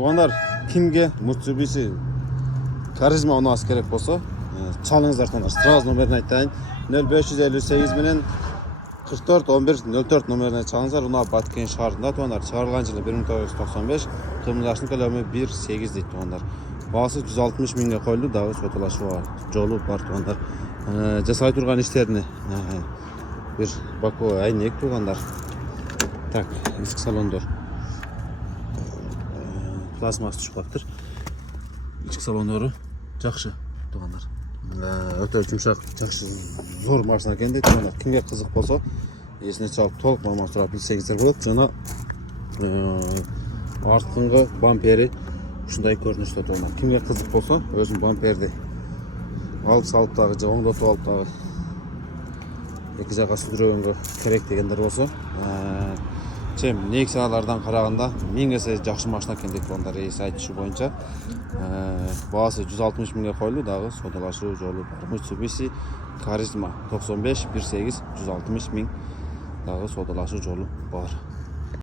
Туғандар, kimge Mitsubishi Karizma unası gerek bolsa, çalыңыздар туғандар. Сразу номерін айтайын. 0558 менен 44 11 04 номеріне çalыңыздар. Уна Баткен шаарында туғандар. Шығарылған жылы 1995, кылымдашының көлемі 1.8 дейді туғандар. Бағасы 160 мыңға қойылды, дағы соталашуға жолу бар туғандар. Жасай тұрған іштеріне bir баку әйнек туғандар. Так, есік салондар. Пластмас түшіп İçki salonları жақсы туғандар. Өте жұмшақ, жақсы зор машина екен дейді туғандар. Кімге қызық болса, есіне салып толық мамасы туралы білсеңіздер болады. Жаңа артқыңғы бампері ушундай көрініште туғандар. Кімге қызық болса, өзін бамперді алып салып тағы, оңдатып алып тағы екі жаққа сүдірегенге керек дегендер болса, Nexa'lardan қарағанда мен есе жақсы машина екен дейді туғандар. Айтышы бойынша бағасы 160 мыңға қойылды, дағы содалашу жолы бар. Mitsubishi Karizma 95 18 160 мың дағы содалашу жолы бар.